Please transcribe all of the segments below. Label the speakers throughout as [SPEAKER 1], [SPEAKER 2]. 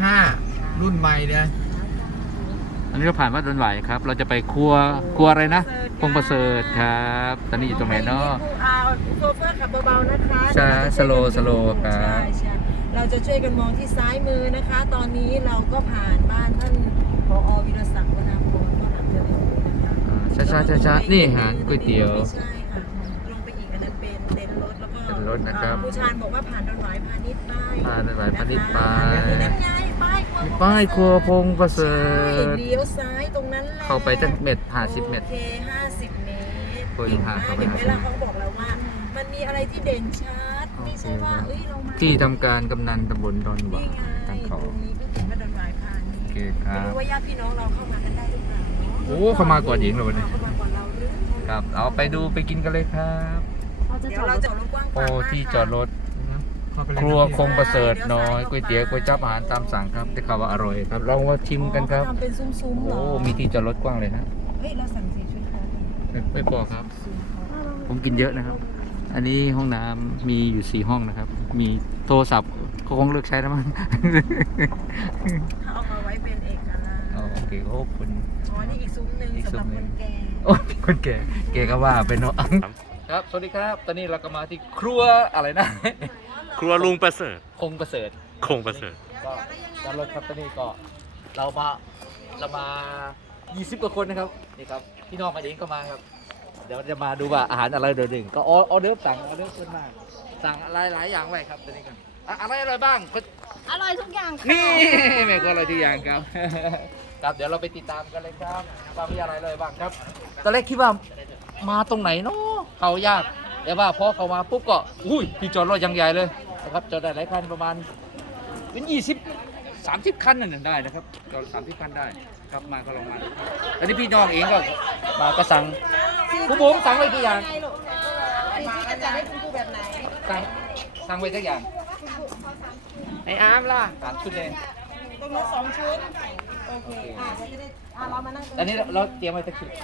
[SPEAKER 1] 5รุ่นใหม่เนี่ย
[SPEAKER 2] อันนี้เราผ่านวัดดอนหวายครับ เราจะไปครัวอะไรนะพงประเสริฐครับ ตอนนี้อยู่ตรงไหนเนาะ
[SPEAKER 3] โซเฟอร์ขับเบาๆนะคะ
[SPEAKER 2] ช้าสโลว์ครับ
[SPEAKER 3] ใช่ใช่เราจะช่วยกันมองที่ซ้ายมือนะคะ ตอนนี้เราก็ผ่านบ้านท่านผอ.วิรศักดิ์วนาพรก็หลังจะได้นะคะ
[SPEAKER 2] ช้านี่อาหารก๋วยเตี๋ยว
[SPEAKER 3] ไม่ใช่ค่ะลงไปอีกอันนั้นเป็นเต็นท์รถแล้วก็
[SPEAKER 2] เต็นท์รถนะครับ
[SPEAKER 3] ผู้ชานบอกว่าผ่านดอนหวายพาณิชย์ป้าย
[SPEAKER 2] ผ่านดอนหวายพาณิชย์ป้าย
[SPEAKER 3] นะคะนั่นไงป้าย
[SPEAKER 2] ป้ายครัวพงประเสริ
[SPEAKER 3] ใช่
[SPEAKER 2] ฐ
[SPEAKER 3] เลี้ยวซ้ายตรงนั้นแหละ
[SPEAKER 2] เข้าไปตั้งเม็ด50 เมตร
[SPEAKER 3] โอเค50 เมตร
[SPEAKER 2] โอ้ย
[SPEAKER 3] เก่ง
[SPEAKER 2] ห่าง
[SPEAKER 3] มาก
[SPEAKER 2] เข้าไป
[SPEAKER 3] เห็นไหม
[SPEAKER 2] 50
[SPEAKER 3] ล่ะเขาบอกแล้วว่า มันมีอะไรที่เด่นชัด ไม่ใช่ว่าเอ้ยเรามา
[SPEAKER 2] ที่ทำการกำนันตำบลดอนหวาย
[SPEAKER 3] นี่ไง
[SPEAKER 2] ทางเขา
[SPEAKER 3] ตรงนี้ก็เขียนว่าดอนหวายพาณิช
[SPEAKER 2] โอ
[SPEAKER 3] ย์
[SPEAKER 2] เคค
[SPEAKER 3] ไม่
[SPEAKER 2] รับ
[SPEAKER 3] รู้ว่าญาติพี่น้องเราเข้ามากันได้หรือเปล่า
[SPEAKER 2] โอ้เข้ามาก่อนหญิงเหรอวันนี้
[SPEAKER 3] เข้ามาก่อนเราหรือ
[SPEAKER 2] ครับเอาไปดูไปกินกันเลยครับ
[SPEAKER 3] เดี๋ยวเราจะรถกว้างข
[SPEAKER 2] โอ้
[SPEAKER 3] วางมาก
[SPEAKER 2] ที่
[SPEAKER 3] ค่ะ
[SPEAKER 2] จอดรถ
[SPEAKER 1] เข้าไปเลย
[SPEAKER 2] ครัว
[SPEAKER 1] รับ
[SPEAKER 2] คงประเสริฐน้อยก๋วยเตี๋ยวก๋วยจั๊บอาหารตามสั่งครับได้ข่าวว่าอร่อยครับลองมาชิมกันครับ
[SPEAKER 3] อ๋อเขาทำเป็นซุ้มๆเหร
[SPEAKER 2] โอ้
[SPEAKER 3] อ
[SPEAKER 2] มีที่จอดรถกว้างเลยนะ
[SPEAKER 3] เฮ้ยเราสั่งสี่ชุดเขากัน
[SPEAKER 2] ไม่พอครับ ผมกินเยอะนะครับ อันนี้ห้องน้ำมีอยู่4ห้องนะครับ มีโทรศัพท์ก็คงเลือกใช้แล้วมั้ง
[SPEAKER 3] เขาเอามาไว้เป็นเอกลักษณ์
[SPEAKER 2] อ๋อโอเคขอบคุณ
[SPEAKER 3] อ๋อนี่อีกซุ้มหนึ่ง
[SPEAKER 2] อีกซุ้
[SPEAKER 3] สำห
[SPEAKER 2] ม
[SPEAKER 3] รับ
[SPEAKER 2] หนึ่
[SPEAKER 3] ค
[SPEAKER 2] ง
[SPEAKER 3] นแก่
[SPEAKER 2] โอ้คนแก่ก็ว่าไปเนาะครับสวัสดีครับ ตอนนี้เราก็มาที่ครัวอะไรนะ
[SPEAKER 4] ครัวลุงประเสริฐ
[SPEAKER 2] คงประเสริฐ
[SPEAKER 4] คงประเสริฐ
[SPEAKER 2] ก็จอดรถครับตอนนี้ก็เรามา20 กว่าคนนะครับนี่ครับพี่น้องมาเองก็มาครับ เดี๋ยวจะมาดูว่าอาหารอะไรเดี๋ยวหนึ่งก็ออเดอร์สั่งออเดอร์ขึ้นมาสั่งอะไรหลายอย่างไว้ครับตอนนี้กันอะไรอร่อยบ้าง
[SPEAKER 5] อร่อยทุกอย่างค่ะ
[SPEAKER 2] นี่แม่ก็อร่อยทุกอย่างครับ ครับเดี๋ยวเราไปติดตามกันเลยครับว่ามีอะไรเลยบ้างครับตอนแรกคิดว่ามาตรงไหนเนาะเขายากแต่ว่าพอเขามาปุ๊บก็อุ้ยที่จอดรถยังใหญ่เลยนะครับจอดได้หลายคันประมาณเป็น20-30 คันนั่นได้นะครับจอด30 คันได้ครับมาก็ลองมาแล้วนี่พี่น้องเองก็มาก็สั่งผู้บุ๋มสั่งไว้กี่อย่าง
[SPEAKER 3] สี่ชุดก็จะได้คุณครูแบบไหน
[SPEAKER 2] สั่งไว้สักอย่างไอ้อาร์มล่ะ3 ชุดเอง
[SPEAKER 3] ตรงนู้น2 ชุด โอเคเราจะได้เรามานั่งตรง
[SPEAKER 2] อันนี้เราเตรียมไว้สักชุด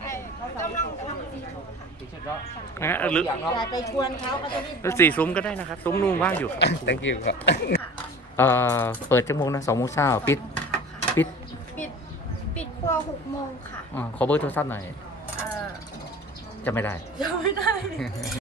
[SPEAKER 2] กี่ชุดเนาะ
[SPEAKER 4] หรือ
[SPEAKER 2] อย่างเนาะ
[SPEAKER 3] อย่าไปกวนเขาเขาจะรีบ
[SPEAKER 4] หรือ4 ซุ้มก็ได้นะครับซุ้มนู่นว่างอยู่
[SPEAKER 2] thank you ครับเปิดชั่วโมงนะ2 โมงเช้าปิด
[SPEAKER 5] ปิดครัว6 โมงค่ะ
[SPEAKER 2] ขอเบอร์โทรศัพท์หน่อยจะไม่ได้
[SPEAKER 3] ยังไม่ได้